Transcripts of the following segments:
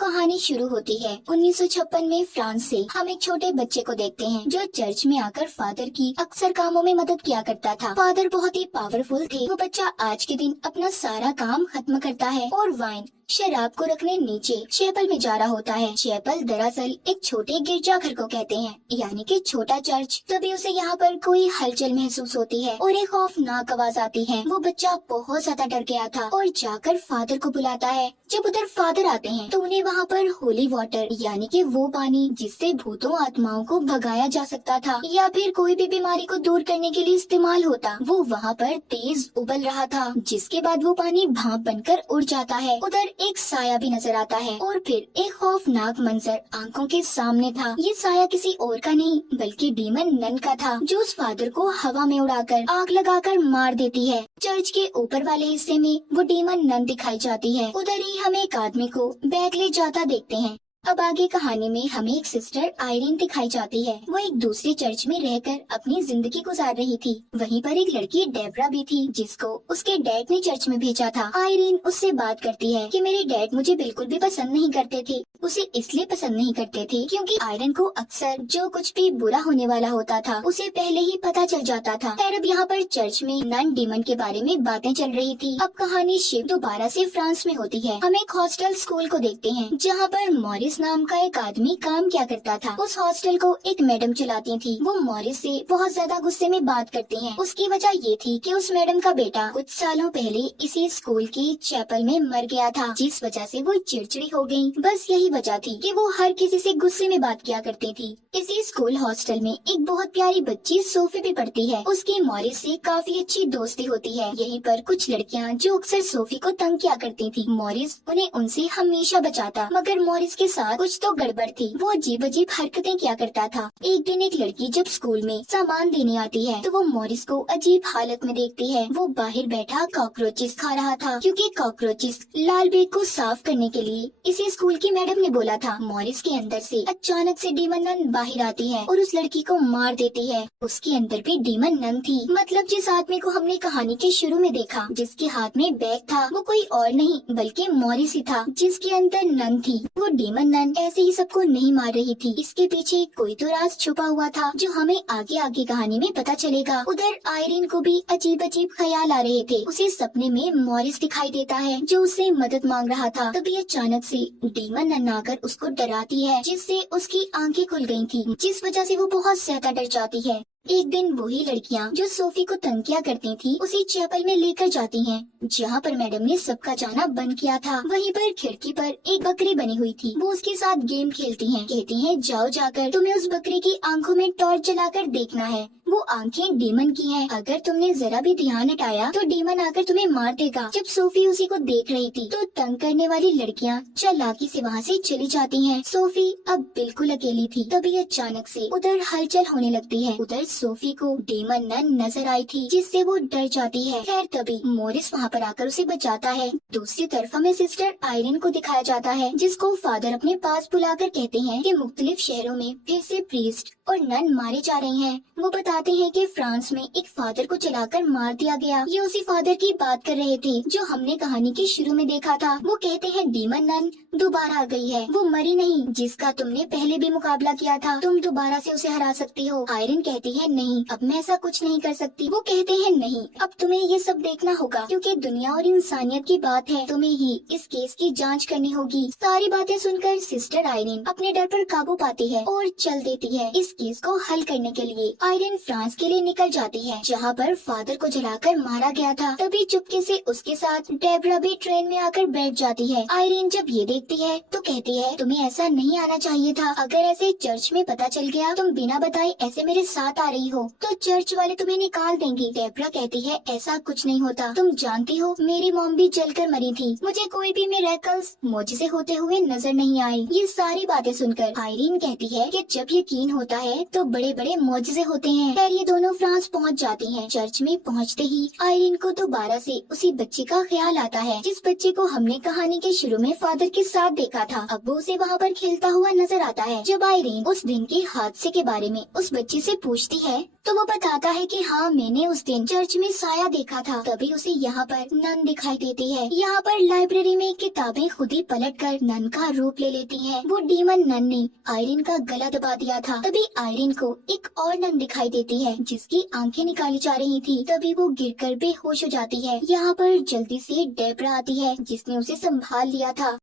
कहानी शुरू होती है 1956 में फ्रांस से। हम एक छोटे बच्चे को देखते हैं जो चर्च में आकर फादर की अक्सर कामों में मदद किया करता था। फादर बहुत ही पावरफुल थे। वो बच्चा आज के दिन अपना सारा काम खत्म करता है और वाइन शराब को रखने नीचे चैपल में जा रहा होता है। चैपल दरअसल एक छोटे गिरजाघर को कहते हैं, यानी कि छोटा चर्च। तभी उसे यहाँ पर कोई हलचल महसूस होती है और एक खौफनाक आवाज आती है। वो बच्चा बहुत ज्यादा डर गया था और जाकर फादर को बुलाता है। जब उधर फादर आते हैं तो उन्हें वहाँ पर होली वाटर यानी कि वो पानी जिससे भूतों आत्माओं को भगाया जा सकता था या फिर कोई भी बीमारी को दूर करने के लिए इस्तेमाल होता, वो वहाँ पर तेज उबल रहा था। जिसके बाद वो पानी भाप बनकर उड़ जाता है। उधर एक साया भी नजर आता है और फिर एक खौफनाक मंजर आंखों के सामने था। ये साया किसी और का नहीं बल्कि डीमन नन का था, जो उस फादर को हवा में उड़ाकर आग लगाकर मार देती है। चर्च के ऊपर वाले हिस्से में वो डीमन नन दिखाई जाती है। उधर ही हम एक आदमी को बैग ले जाता देखते हैं। अब आगे कहानी में हमें एक सिस्टर आयरीन दिखाई जाती है। वो एक दूसरे चर्च में रहकर अपनी जिंदगी गुजार रही थी। वहीं पर एक लड़की डेब्रा भी थी जिसको उसके डैड ने चर्च में भेजा था। आयरीन उससे बात करती है कि मेरे डैड मुझे बिल्कुल भी पसंद नहीं करते थे। उसे इसलिए पसंद नहीं करते थे क्योंकि आयरन को अक्सर जो कुछ भी बुरा होने वाला होता था उसे पहले ही पता चल जाता था। खैर अब यहाँ पर चर्च में नन डीमन के बारे में बातें चल रही थी। अब कहानी शिफ्ट दोबारा से फ्रांस में होती है। हम एक हॉस्टल स्कूल को देखते हैं जहाँ पर मॉरिस नाम का एक आदमी काम किया करता था। उस हॉस्टल को एक मैडम चलाती थी। वो मॉरिस से बहुत ज्यादा गुस्से में बात करती हैं। उसकी वजह ये थी कि उस मैडम का बेटा कुछ सालों पहले इसी स्कूल की चैपल में मर गया था, जिस वजह से वो चिड़चिड़ी हो गई। बस यही वजह थी कि वो हर किसी से गुस्से में बात किया करती थी। इसी स्कूल हॉस्टल में एक बहुत प्यारी बच्ची सोफी भी पढ़ती है। उसकी मॉरिस से काफी अच्छी दोस्ती होती है। यहीं पर कुछ लड़कियां जो अक्सर सोफी को तंग किया करती थी, मॉरिस उन्हें उनसे हमेशा बचाता। मगर मॉरिस के साथ कुछ तो गड़बड़ थी। वो अजीब अजीब हरकतें किया करता था। एक दिन एक लड़की जब स्कूल में सामान देने आती है तो वो मॉरिस को अजीब हालत में देखती है। वो बाहर बैठा कॉकरोचेस खा रहा था क्योंकि कॉकरोचेस लाल बेग को साफ करने के लिए इसी स्कूल की मैडम ने बोला था। मॉरिस के अंदर से अचानक से डीमन नन बाहर आती है और उस लड़की को मार देती है। उसके अंदर भी डीमन नन थी। मतलब जिस आदमी को हमने कहानी के शुरू में देखा जिसके हाथ में बैग था वो कोई और नहीं बल्कि मॉरिस ही था जिसके अंदर नन थी। वो डीमन नन ऐसे ही सबको नहीं मार रही थी। इसके पीछे कोई तो राज छुपा हुआ था जो हमें आगे आगे कहानी में पता चलेगा। उधर आयरीन को भी अजीब अजीब ख्याल आ रहे थे। उसे सपने में मॉरिस दिखाई देता है जो उससे मदद मांग रहा था। तभी अचानक से डीमन नन आकर उसको डराती है जिससे उसकी आंखें खुल गई थी, जिस वजह से वो बहुत ज्यादा डर जाती है। एक दिन वही लड़कियां जो सोफी को तंग किया करती थी उसी चैपल में लेकर जाती हैं जहाँ पर मैडम ने सबका जाना बंद किया था। वहीं पर खिड़की पर एक बकरी बनी हुई थी। वो उसके साथ गेम खेलती हैं। कहती हैं जाओ जाकर तुम्हें उस बकरी की आंखों में टॉर्च जलाकर देखना है। वो आंखें डीमन की हैं। अगर तुमने जरा भी ध्यान हटाया तो डीमन आकर तुम्हें मार देगा। जब सोफी उसी को देख रही थी तो तंग करने वाली लड़कियां चालाकी से वहाँ से चली जाती हैं। सोफी अब बिल्कुल अकेली थी। तभी अचानक से उधर हलचल होने लगती है। उधर सोफी को डीमन नन नजर आई थी जिससे वो डर जाती है। खैर तभी मॉरिस वहाँ पर आकर उसे बचाता है। दूसरी तरफ हमें सिस्टर आयरीन को दिखाया जाता है जिसको फादर अपने पास बुलाकर कहते हैं कि मुख्तलिफ शहरों में फिर से प्रीस्ट और नन मारे जा रहे हैं। वो बताते हैं कि फ्रांस में एक फादर को चलाकर मार दिया गया। ये उसी फादर की बात कर रहे थे जो हमने कहानी के शुरू में देखा था। वो कहते हैं डीमन नन दोबारा आ गई है। वो मरी नहीं जिसका तुमने पहले भी मुकाबला किया था। तुम दोबारा से उसे हरा सकती हो। आयरन कहती है नहीं, अब मैं ऐसा कुछ नहीं कर सकती। वो कहते हैं नहीं, अब तुम्हें ये सब देखना होगा क्योंकि दुनिया और इंसानियत की बात है। तुम्हें ही इस केस की जांच करनी होगी। सारी बातें सुनकर सिस्टर आयरन अपने डर पर काबू पाती है और चल देती है। इस केस को हल करने के लिए आयरन फ्रांस के लिए निकल जाती है जहाँ पर फादर को जलाकर मारा गया था। तभी चुपके से उसके साथ डेब्रा भी ट्रेन में आकर बैठ जाती है। आयरन जब ये देखती है तो कहती है तुम्हें ऐसा नहीं आना चाहिए था। अगर ऐसे चर्च में पता चल गया तुम बिना बताए ऐसे मेरे साथ आ रही हो तो चर्च वाले तुम्हें निकाल देंगे। डेब्रा कहती है ऐसा कुछ नहीं होता। तुम जानती हो मेरी मॉम भी जलकर मरी थी। मुझे कोई भी मिरेकल्स मौजिज़े होते हुए नजर नहीं आए। ये सारी बातें सुनकर आयरीन कहती है कि जब यकीन होता है तो बड़े बड़े मौजिज़े होते हैं। खैर ये दोनों फ्रांस पहुंच जाती हैं। चर्च में पहुंचते ही आयरीन को दोबारा से उसी बच्चे का ख्याल आता है जिस बच्चे को हमने कहानी के शुरू में फादर के साथ देखा था। अब वो उसे वहाँ पर खेलता हुआ नजर आता है। जब आयरीन उस दिन के हादसे के बारे में उस बच्चे से पूछती है तो वो बताता है कि हाँ, मैंने उस दिन चर्च में साया देखा था। तभी उसे यहाँ पर नन दिखाई देती है। यहाँ पर लाइब्रेरी में किताबें खुद ही पलटकर नन का रूप ले लेती हैं। वो डीमन नन ने आयरिन का गला दबा दिया था। तभी आयरिन को एक और नन दिखाई देती है जिसकी आंखें निकाली जा रही थी। तभी वो गिरकर बेहोश हो जाती है। यहाँ पर जल्दी से डेब्रा आती है जिसने उसे संभाल लिया था।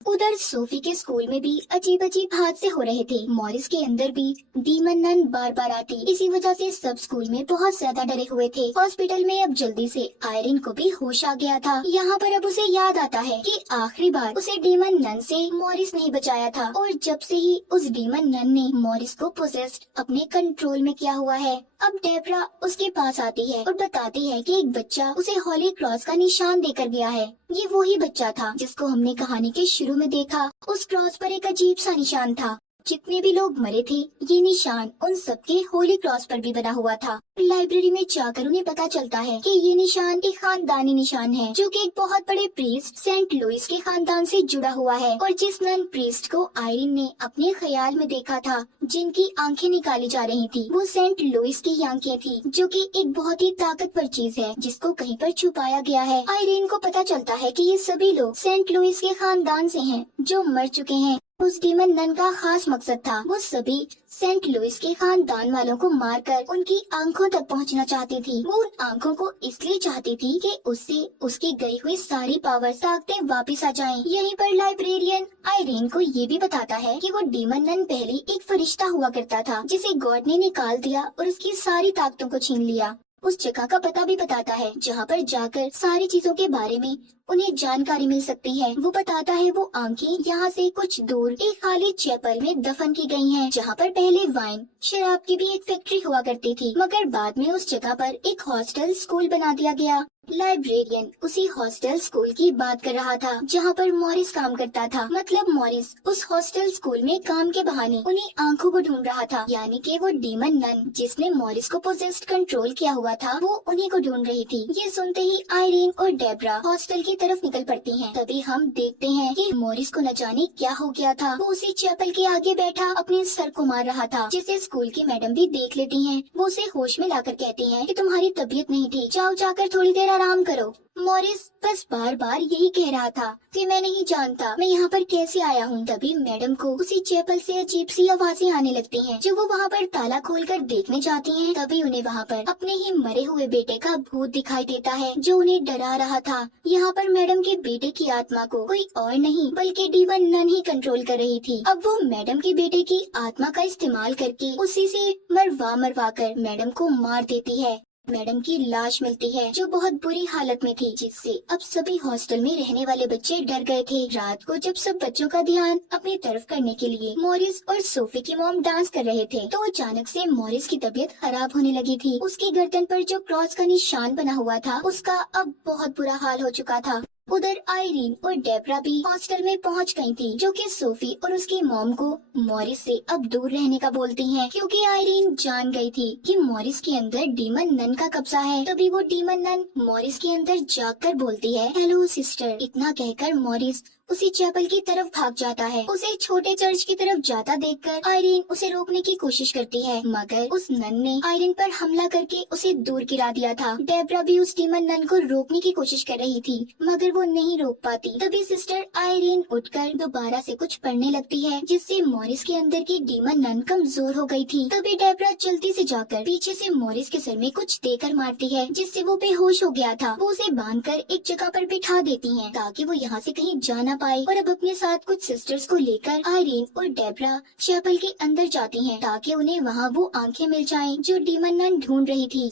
उधर सोफी के स्कूल में भी अजीब अजीब हादसे हो रहे थे। मॉरिस के अंदर भी डीमन नन बार बार आती। इसी वजह से सब स्कूल में बहुत ज्यादा डरे हुए थे। हॉस्पिटल में अब जल्दी से आयरिन को भी होश आ गया था। यहाँ पर अब उसे याद आता है कि आखिरी बार उसे डीमन नन से मॉरिस ने बचाया था और जब से ही उस डीमन नन ने मॉरिस को पोसेस्ड अपने कंट्रोल में किया हुआ है। अब डेब्रा उसके पास आती है और बताती है कि एक बच्चा उसे हॉली क्रॉस का निशान देकर गया है। ये वही बच्चा था जिसको हमने कहानी के शुरू में देखा। उस क्रॉस पर एक अजीब सा निशान था। जितने भी लोग मरे थे ये निशान उन सबके होली क्रॉस पर भी बना हुआ था। लाइब्रेरी में जाकर उन्हें पता चलता है कि ये निशान एक खानदानी निशान है जो कि एक बहुत बड़े प्रीस्ट सेंट लुइस के खानदान से जुड़ा हुआ है। और जिस नन प्रीस्ट को आयरिन ने अपने ख्याल में देखा था, जिनकी आंखें निकाली जा रही थी, वो सेंट लुइस की आंखें थी, जो कि एक बहुत ही ताकतवर चीज है जिसको कहीं पर छुपाया गया है। आयरिन को पता चलता है कि ये सभी लोग सेंट लुइस के खानदान से हैं जो मर चुके हैं। उस डीमन नन का खास मकसद था वो सभी सेंट लुइस के खानदान वालों को मारकर उनकी आंखों तक पहुंचना चाहती थी। वो उन आंखों को इसलिए चाहती थी कि उससे उसकी गई हुई सारी पावर ताकतें वापस आ जाएं। यहीं पर लाइब्रेरियन आयरिन को ये भी बताता है कि वो डीमन नन पहले एक फरिश्ता हुआ करता था जिसे गॉड ने निकाल दिया और उसकी सारी ताकतों को छीन लिया। उस जगह का पता भी बताता है जहाँ पर जाकर सारी चीजों के बारे में उन्हें जानकारी मिल सकती है। वो बताता है वो आंखें यहाँ से कुछ दूर एक खाली चैपल में दफन की गई हैं, जहाँ पर पहले वाइन शराब की भी एक फैक्ट्री हुआ करती थी, मगर बाद में उस जगह पर एक हॉस्टल स्कूल बना दिया गया। लाइब्रेरियन उसी हॉस्टल स्कूल की बात कर रहा था जहाँ पर मॉरिस काम करता था। मतलब मॉरिस उस हॉस्टल स्कूल में काम के बहाने उन्हीं आंखों को ढूंढ रहा था, यानी कि वो डीमन नन जिसने मॉरिस को पोजेस्ड कंट्रोल किया हुआ था वो उन्हीं को ढूंढ रही थी। ये सुनते ही आयरिन और डेब्रा हॉस्टल की तरफ निकल पड़ती हैं। तभी हम देखते हैं कि मॉरिस को न जाने क्या हो गया था। वो उसी चैपल के आगे बैठा अपने सर को मार रहा था, जिसे स्कूल की मैडम भी देख लेती हैं। वो उसे होश में लाकर कहती हैं कि तुम्हारी तबीयत नहीं ठीक, जाओ जाकर थोड़ी देर आराम करो। मॉरिस बस बार बार यही कह रहा था कि मैं नहीं जानता मैं यहाँ पर कैसे आया हूँ। तभी मैडम को उसी चैपल से अजीब सी आवाजें आने लगती हैं। जब वो वहाँ पर ताला खोलकर देखने जाती हैं, तभी उन्हें वहाँ पर अपने ही मरे हुए बेटे का भूत दिखाई देता है जो उन्हें डरा रहा था। यहाँ पर मैडम के बेटे की आत्मा को कोई और नहीं बल्कि डीमन नन ही कंट्रोल कर रही थी। अब वो मैडम के बेटे की आत्मा का इस्तेमाल करके उसी से मरवा कर मैडम को मार देती है। मैडम की लाश मिलती है जो बहुत बुरी हालत में थी, जिससे अब सभी हॉस्टल में रहने वाले बच्चे डर गए थे। रात को जब सब बच्चों का ध्यान अपनी तरफ करने के लिए मॉरिस और सोफी की मॉम डांस कर रहे थे, तो अचानक से मॉरिस की तबीयत खराब होने लगी थी। उसकी गर्दन पर जो क्रॉस का निशान बना हुआ था उसका अब बहुत बुरा हाल हो चुका था। उधर आयरिन और डेब्रा भी हॉस्टल में पहुंच गई थी, जो कि सोफी और उसकी मॉम को मॉरिस से अब दूर रहने का बोलती हैं, क्योंकि आयरिन जान गई थी कि मॉरिस के अंदर डीमन नन का कब्जा है। तभी वो डीमन नन मॉरिस के अंदर जाकर बोलती है, हेलो सिस्टर। इतना कहकर मॉरिस उसी चैपल की तरफ भाग जाता है। उसे छोटे चर्च की तरफ जाता देखकर आयरिन उसे रोकने की कोशिश करती है, मगर उस नन ने आयरिन पर हमला करके उसे दूर गिरा दिया था। डेब्रा भी उस डीमन नन को रोकने की कोशिश कर रही थी, मगर वो नहीं रोक पाती। तभी सिस्टर आयरिन उठकर दोबारा से कुछ पढ़ने लगती है, जिससे मॉरिस के अंदर की डीमन नन कमजोर हो गई थी। तभी डेब्रा जल्दी से जाकर पीछे से मॉरिस के सर में कुछ देकर मारती है, जिससे वो बेहोश हो गया था। वो उसे बांधकर एक जगह पर बिठा देती है ताकि वो यहाँ से कहीं जा ना पाए। और अब अपने साथ कुछ सिस्टर्स को लेकर आयरिन और डेब्रा चैपल के अंदर जाती हैं ताकि उन्हें वहाँ वो आंखें मिल जाएं जो डीमन नन ढूंढ रही थी।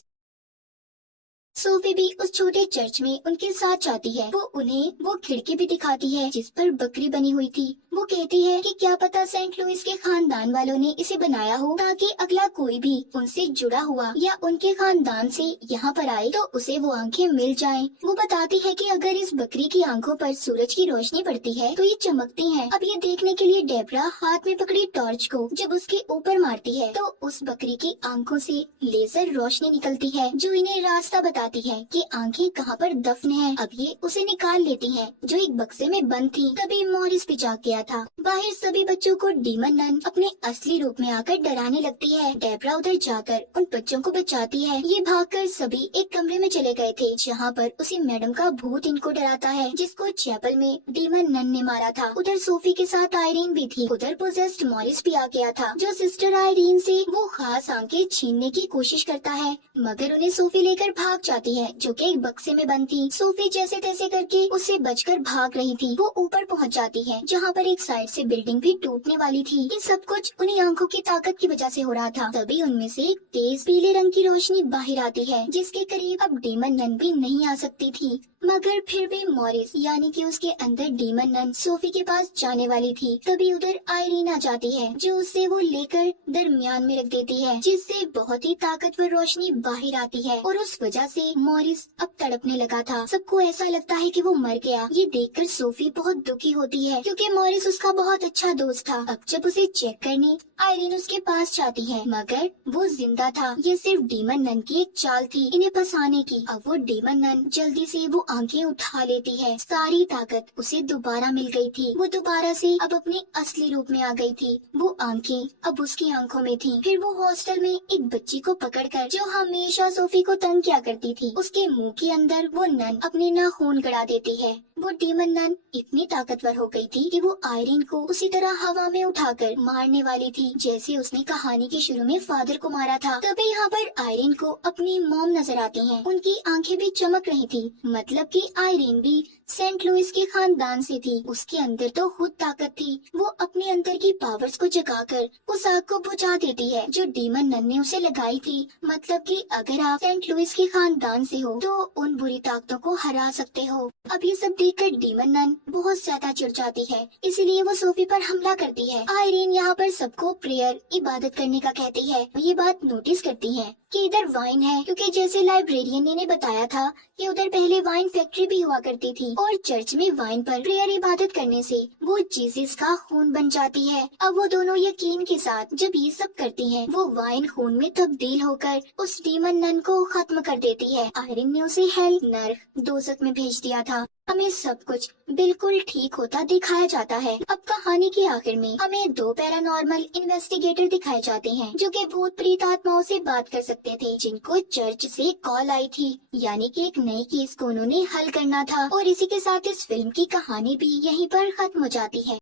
सोफी भी उस छोटे चर्च में उनके साथ जाती है। वो उन्हें वो खिड़की भी दिखाती है जिस पर बकरी बनी हुई थी। वो कहती है कि क्या पता सेंट लुइस के खानदान वालों ने इसे बनाया हो ताकि अगला कोई भी उनसे जुड़ा हुआ या उनके खानदान से यहाँ पर आए तो उसे वो आंखें मिल जाएं। वो बताती है कि अगर इस बकरी की आंखों पर सूरज की रोशनी पड़ती है तो ये चमकती हैं। अब ये देखने के लिए डेब्रा हाथ में पकड़ी टॉर्च को जब उसके ऊपर मारती है तो उस बकरी की आंखों से लेजर रोशनी निकलती है जो इन्हें रास्ता बताती है कि आंखें कहाँ पर दफन है। अब ये उसे निकाल लेती है जो एक बक्से में बंद थी। तभी मॉरिस भी जाग गया था। बाहर सभी बच्चों को डीमन नन अपने असली रूप में आकर डराने लगती है। डेब्रा उधर जाकर उन बच्चों को बचाती है। ये भागकर सभी एक कमरे में चले गए थे जहाँ पर उसी मैडम का भूत इनको डराता है जिसको चैपल में डीमन नन ने मारा था। उधर सोफी के साथ आयरीन भी थी। उधर पोजेस्ड मॉरिस भी आ गया था जो सिस्टर आयरीन से वो खास आंखें छीनने की कोशिश करता है, मगर उन्हें सोफी लेकर भाग जाती है जो कि एक बक्से में बंद थी। सोफी जैसे तैसे करके उससे बचकर भाग रही थी। वो ऊपर पहुंच जाती है जहाँ पर एक साइड से बिल्डिंग भी टूटने वाली थी। ये सब कुछ उन्हीं आंखों की ताकत की वजह से हो रहा था। तभी उनमें से एक तेज पीले रंग की रोशनी बाहर आती है जिसके करीब अब डीमन नन भी नहीं आ सकती थी, मगर फिर भी मॉरिस यानी कि उसके अंदर डीमन नन सोफी के पास जाने वाली थी। तभी उधर आयरीन आ जाती है जो उसे वो लेकर दरमियान में रख देती है जिससे बहुत ही ताकतवर रोशनी बाहर आती है और उस वजह से मॉरिस अब तड़पने लगा था। सबको ऐसा लगता है कि वो मर गया। ये देखकर सोफी बहुत दुखी होती है क्योंकि मॉरिस उसका बहुत अच्छा दोस्त था। अब जब उसे चेक करने आयरीन उसके पास जाती है मगर वो जिंदा था। ये सिर्फ डीमन नन की एक चाल थी इन्हें फंसाने की। अब वो डीमन नन जल्दी से वो आंखें उठा लेती है। सारी ताकत उसे दोबारा मिल गई थी। वो दोबारा से अब अपने असली रूप में आ गई थी। वो आंखें अब उसकी आंखों में थी। फिर वो हॉस्टल में एक बच्ची को पकड़कर जो हमेशा सोफी को तंग किया करती थी उसके मुंह के अंदर वो नन अपने नाखून गड़ा देती है। वो डीमन नन इतनी ताकतवर हो गई थी कि वो आयरीन को उसी तरह हवा में उठाकर मारने वाली थी जैसे उसने कहानी के शुरू में फादर को मारा था। तभी यहाँ पर आयरीन को अपनी मॉम नजर आती हैं। उनकी आंखें भी चमक रही थी, मतलब कि आयरीन भी सेंट लुइस के खानदान से थी। उसके अंदर तो खुद ताकत थी। वो अपने अंदर की पावर्स को जगाकर उस आग को बुझा देती है जो डीमन नन ने उसे लगाई थी। मतलब कि अगर आप सेंट लुइस के खानदान से हो तो उन बुरी ताकतों को हरा सकते हो। अब ये सब देखकर डीमन नन बहुत ज्यादा चिढ़ जाती है, इसीलिए वो सोफी पर हमला करती है। आयरीन यहाँ पर सबको प्रेयर इबादत करने का कहती है। ये बात नोटिस करती है कि इधर वाइन है क्योंकि जैसे लाइब्रेरियन ने बताया था कि उधर पहले वाइन फैक्ट्री भी हुआ करती थी और चर्च में वाइन पर प्रेयर इबादत करने से वो जीसस का खून बन जाती है। अब वो दोनों यकीन के साथ जब ये सब करती हैं, वो वाइन खून में तब्दील होकर उस डीमन नन को खत्म कर देती है। आयरन ने उसे हेल नर्क दोजख में भेज दिया था। हमें सब कुछ बिल्कुल ठीक होता दिखाया जाता है। अब कहानी के आखिर में हमें दो पैरानॉर्मल इन्वेस्टिगेटर दिखाए जाते हैं जो कि भूत प्रेत आत्माओं से बात कर सकते थे, जिनको चर्च से कॉल आई थी, यानी कि एक नई केस को उन्होंने हल करना था। और इसी के साथ इस फिल्म की कहानी भी यहीं पर खत्म हो जाती है।